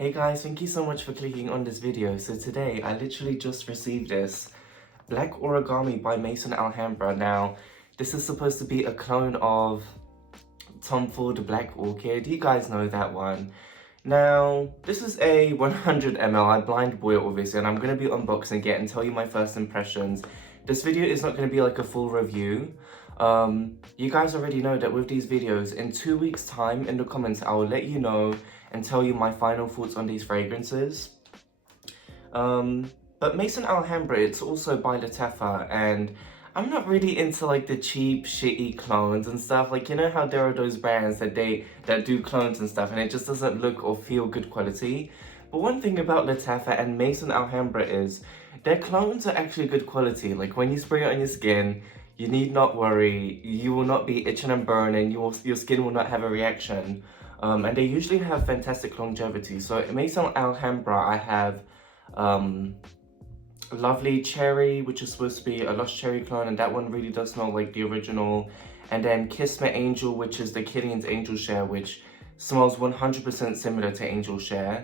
Hey guys, thank you so much for clicking on this video. So today, I literally just received this Black Origami by Maison Alhambra. Now, this is supposed to be a clone of Tom Ford Black Orchid. You guys know that one. Now, this is a 100 ml. I blind bought it obviously, and I'm going to be unboxing it and tell you my first impressions. This video is not going to be like a full review. You guys already know that with these videos, in 2 weeks time in the comments, I will let you know and tell you my final thoughts on these fragrances. But Maison Alhambra, it's also by Lattafa, and I'm not really into like the cheap, shitty clones and stuff. Like, you know how there are those brands that do clones and stuff, and it just doesn't look or feel good quality. But one thing about Lattafa and Maison Alhambra is their clones are actually good quality. Like when you spray it on your skin, you need not worry. You will not be itching and burning. Your skin will not have a reaction. And they usually have fantastic longevity. So at Maison Alhambra, I have Lovely Cherry, which is supposed to be a Lush Cherry clone, and that one really does smell like the original. And then Kiss Me Angel, which is the Killian's Angel Share, which smells 100% similar to Angel Share.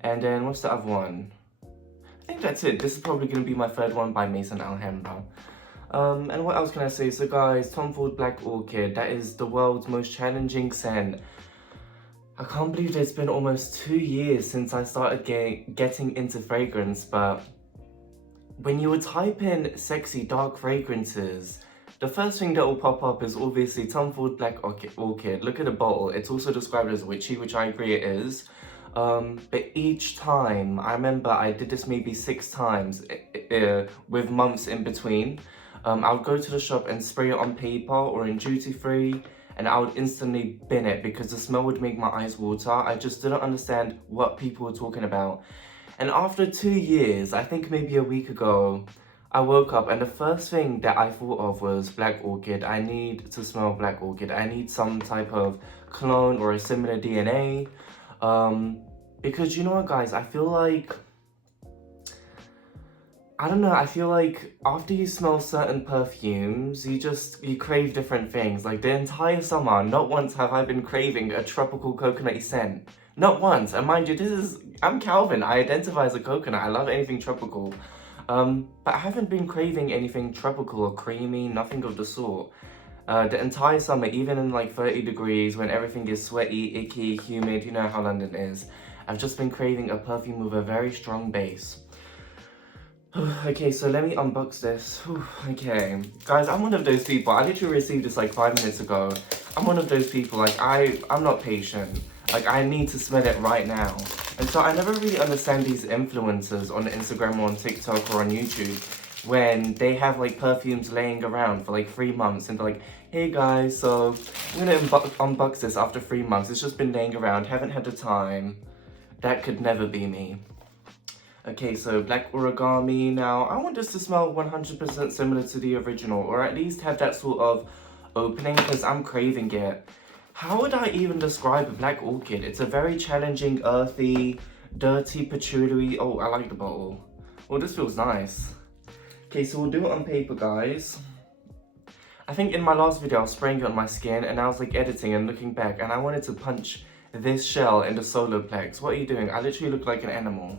And then what's the other one? I think that's it. This is probably going to be my third one by Maison Alhambra. And what else can I say? So guys, Tom Ford Black Orchid, that is the world's most challenging scent. I can't believe it's been almost 2 years since I started getting into fragrance, but when you would type in sexy dark fragrances, the first thing that will pop up is obviously Tom Ford Black Orchid. Look at the bottle. It's also described as witchy, which I agree it is. But each time, I remember I did this maybe 6 times with months in between. I would go to the shop and spray it on paper or in duty free, and I would instantly bin it because the smell would make my eyes water. I just didn't understand what people were talking about. And after 2 years, I think maybe a week ago, I woke up and the first thing that I thought of was Black Orchid. I need to smell Black Orchid. I need some type of clone or a similar DNA. Because you know what, guys, I feel like, I don't know, I feel like after you smell certain perfumes, you crave different things. Like the entire summer, not once have I been craving a tropical coconutty scent. Not once. And mind you, I'm Calvin, I identify as a coconut, I love anything tropical. But I haven't been craving anything tropical or creamy, nothing of the sort. The entire summer, even in like 30 degrees, when everything is sweaty, icky, humid, you know how London is, I've just been craving a perfume with a very strong base. Okay, so let me unbox this. Okay, guys, I'm one of those people. I literally received this like 5 minutes ago. I'm one of those people, like I'm not patient. Like I need to smell it right now. And so I never really understand these influencers on Instagram or on TikTok or on YouTube when they have like perfumes laying around for like 3 months and they're like, hey guys, so I'm gonna unbox this after 3 months. It's just been laying around, haven't had the time. That could never be me. Okay, so Black Origami. Now, I want this to smell 100% similar to the original, or at least have that sort of opening, because I'm craving it. How would I even describe a Black Orchid? It's a very challenging, earthy, dirty patchouli. Oh, I like the bottle. Well, this feels nice. Okay, so we'll do it on paper, guys. I think in my last video, I was spraying it on my skin, and I was like editing and looking back, and I wanted to punch this shell in the solar plex. What are you doing? I literally look like an animal.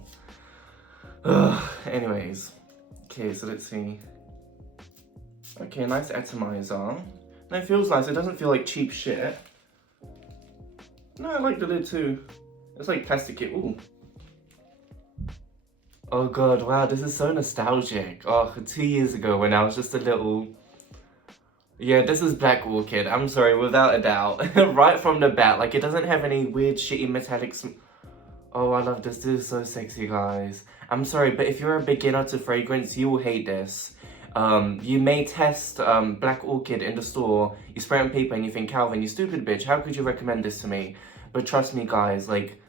Anyways, okay, so let's see. Okay, nice atomizer. No, it feels nice. It doesn't feel like cheap shit. No, I like the lid too. It's like plastic. Ooh. Oh god, wow, this is so nostalgic. Oh, 2 years ago when I was just a little... Yeah, this is Black Orchid. I'm sorry, without a doubt. Right from the bat, like it doesn't have any weird shitty metallic Oh, I love this. This is so sexy, guys. I'm sorry, but if you're a beginner to fragrance, you will hate this. You may test Black Orchid in the store, you spray it on paper and you think, Calvin, you stupid bitch, how could you recommend this to me? But trust me, guys, like,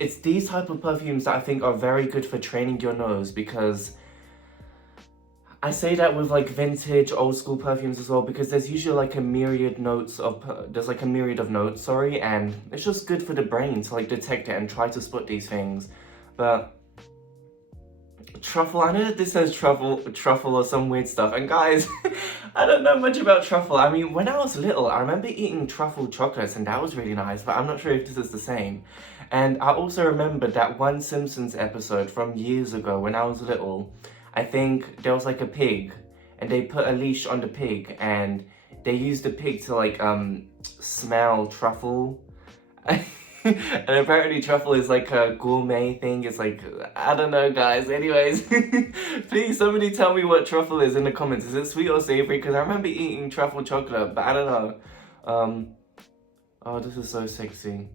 it's these type of perfumes that I think are very good for training your nose, because I say that with like vintage, old school perfumes as well, because there's usually like a myriad of notes, and it's just good for the brain to like detect it and try to spot these things. But truffle. I know that this says truffle or some weird stuff. And guys, I don't know much about truffle. I mean, when I was little, I remember eating truffle chocolates and that was really nice, but I'm not sure if this is the same. And I also remember that one Simpsons episode from years ago when I was little. I think there was like a pig and they put a leash on the pig and they used the pig to like smell truffle. And apparently truffle is like a gourmet thing. It's like, I don't know guys. Anyways, please somebody tell me what truffle is in the comments. Is it sweet or savory? Because I remember eating truffle chocolate, but I don't know. Oh, this is so sexy.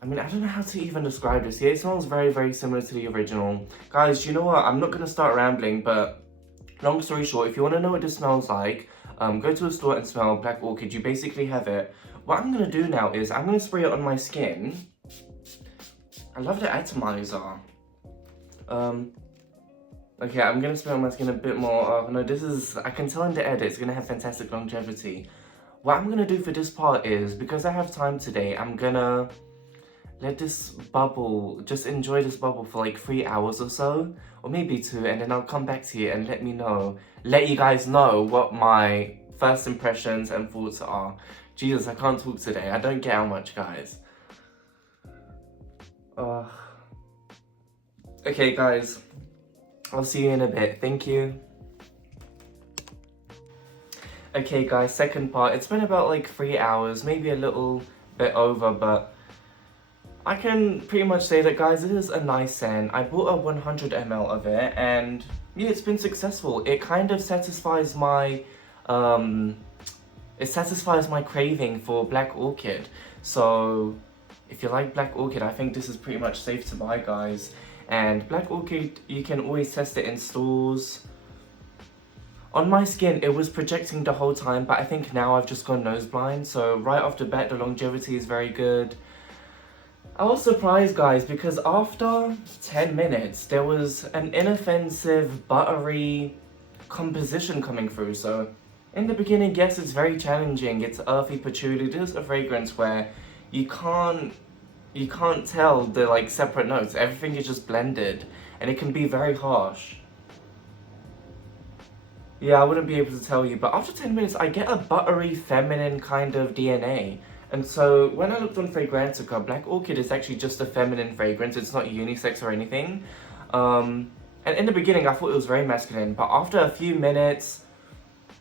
I mean, I don't know how to even describe this. Yeah, it smells very, very similar to the original. Guys, you know what? I'm not going to start rambling, but long story short, if you want to know what this smells like, go to a store and smell Black Orchid. You basically have it. What I'm going to do now is I'm going to spray it on my skin. I love the atomizer. Okay, I'm going to spray it on my skin a bit more. Oh, no, this is... I can tell in the edit it's going to have fantastic longevity. What I'm going to do for this part is, because I have time today, I'm going to let this bubble, just enjoy this bubble for like 3 hours or so. Or maybe 2, and then I'll come back to you and let you guys know what my first impressions and thoughts are. Jesus, I can't talk today. I don't get how much, guys. Okay, guys. I'll see you in a bit. Thank you. Okay, guys, second part. It's been about like 3 hours, maybe a little bit over, but I can pretty much say that, guys, it is a nice scent. I bought a 100 ml of it, and yeah, it's been successful. It kind of satisfies my craving for Black Orchid. So if you like Black Orchid, I think this is pretty much safe to buy, guys. And Black Orchid, you can always test it in stores. On my skin, it was projecting the whole time, but I think now I've just gone nose blind. So right off the bat, the longevity is very good. I was surprised, guys, because after 10 minutes, there was an inoffensive, buttery composition coming through. So in the beginning, yes, it's very challenging. It's earthy patchouli. There's a fragrance where you can't tell the like separate notes. Everything is just blended, and it can be very harsh. Yeah, I wouldn't be able to tell you, but after 10 minutes, I get a buttery, feminine kind of DNA. And so when I looked on Fragrantica, Black Orchid is actually just a feminine fragrance. It's not unisex or anything. And in the beginning, I thought it was very masculine, but after a few minutes,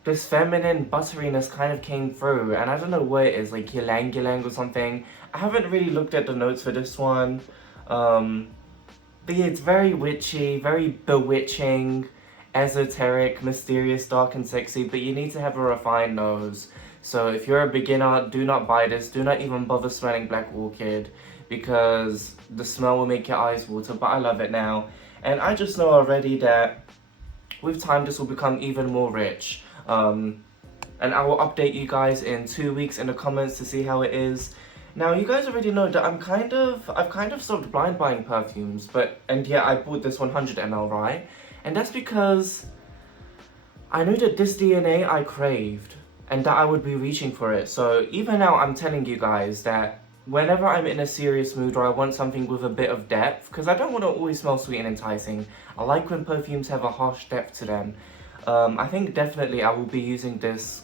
this feminine butteriness kind of came through, and I don't know what it is, like ylang ylang or something. I haven't really looked at the notes for this one. But yeah, it's very witchy, very bewitching, esoteric, mysterious, dark and sexy, but you need to have a refined nose. So if you're a beginner, do not buy this. Do not even bother smelling Black Orchid, because the smell will make your eyes water, but I love it now. And I just know already that with time this will become even more rich. And I will update you guys in 2 weeks in the comments to see how it is. Now, you guys already know that I've kind of stopped blind buying perfumes, and yeah, I bought this 100 ml, right? And that's because I knew that this DNA I craved, and that I would be reaching for it. So even now, I'm telling you guys that whenever I'm in a serious mood or I want something with a bit of depth, because I don't want to always smell sweet and enticing. I like when perfumes have a harsh depth to them. I think definitely I will be using this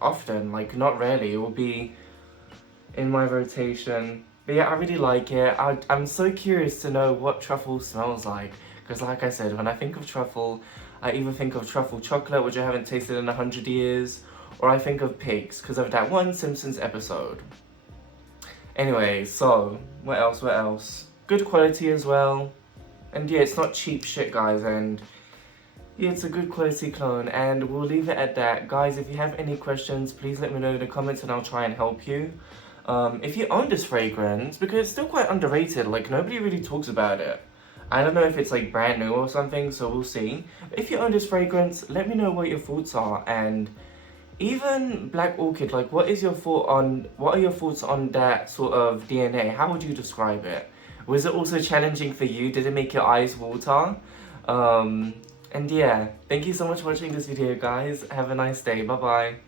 often, like not rarely. It will be in my rotation. But yeah, I really like it. I'm so curious to know what truffle smells like, because like I said, when I think of truffle, I either think of truffle chocolate, which I haven't tasted in 100 years, or I think of pigs, because of that one Simpsons episode. Anyway, so, what else? Good quality as well. And yeah, it's not cheap shit, guys, and yeah, it's a good quality clone, and we'll leave it at that. Guys, if you have any questions, please let me know in the comments and I'll try and help you. If you own this fragrance, because it's still quite underrated, like nobody really talks about it. I don't know if it's like brand new or something, so we'll see. If you own this fragrance, let me know what your thoughts are. And even Black Orchid, like what are your thoughts on that sort of DNA? How would you describe it? Was it also challenging for you? Did it make your eyes water? And yeah, thank you so much for watching this video, guys. Have a nice day. Bye bye.